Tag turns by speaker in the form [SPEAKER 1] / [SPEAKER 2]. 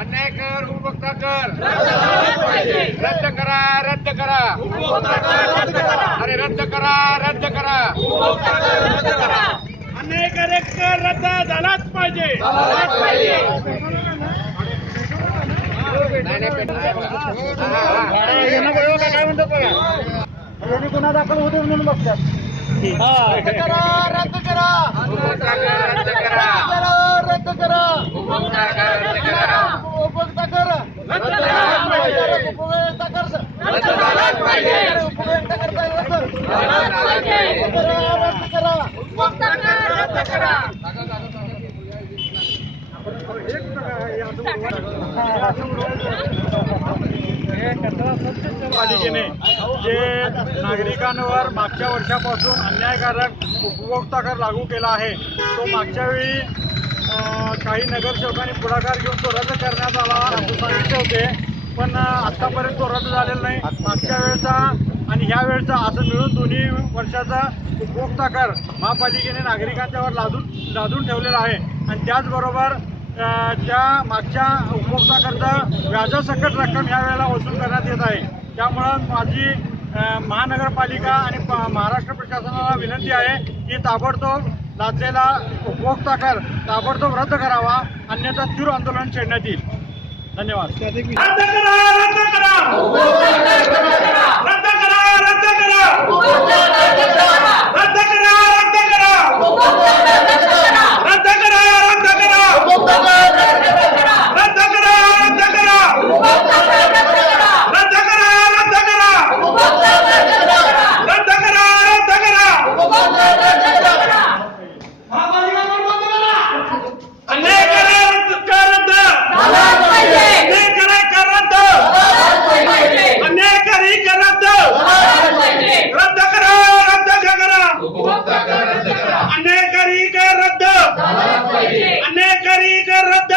[SPEAKER 1] अन्याय कर उपभोक्ता कर. रद्द करा रद्द करा. अरे रद्द करा रद्द करा. अन्याय कर कर रद्द झालाच पाहिजे. काय म्हणतो
[SPEAKER 2] यांनी गुन्हा दाखल होते म्हणून बघतात रद्द करा रद्द करा.
[SPEAKER 1] रद्द करा
[SPEAKER 2] रद्द करा
[SPEAKER 1] उपभोक्ता कर रद्द करा
[SPEAKER 2] उपभोक्ता कर
[SPEAKER 1] रद्द झालाच पाहिजे.
[SPEAKER 2] उपभोक्ता कर
[SPEAKER 1] रद्द झालाच पाहिजे.
[SPEAKER 2] उपभोक्ता करता रद्द
[SPEAKER 1] झालाच पाहिजे.
[SPEAKER 2] रद्द करा रद्द करा
[SPEAKER 3] पालिकेने जे नागरिकांवर मागच्या वर्षापासून अन्यायकारक उपभोक्ता कर लागू केला आहे तो मागच्या वेळी काही नगरसेवकांनी पुढाकार घेऊन तो रद्द करण्यात आला असं सांगितले होते पण आत्तापर्यंत तो रद्द झालेला नाही. मागच्या वेळेचा आणि ह्या वेळेचा असं मिळून दोन्ही वर्षाचा उपभोक्ता कर महापालिकेने नागरिकांच्यावर लादून लादून ठेवलेला आहे. आणि त्याचबरोबर त्या मागच्या उपभोक्ता करता व्याजासकट रक्कम ह्या वेळेला वसूल करण्यात येत आहे. त्यामुळं माझी महानगरपालिका आणि महाराष्ट्र प्रशासनाला विनंती आहे की ताबडतोब लादलेला उपभोक्ता कर ताबडतोब रद्द करावा अन्यथा तीव्र आंदोलन छेडण्यात येईल. धन्यवाद.
[SPEAKER 1] अन्यायकारी कर. रद्द. अन्यायकारी कर रद्द.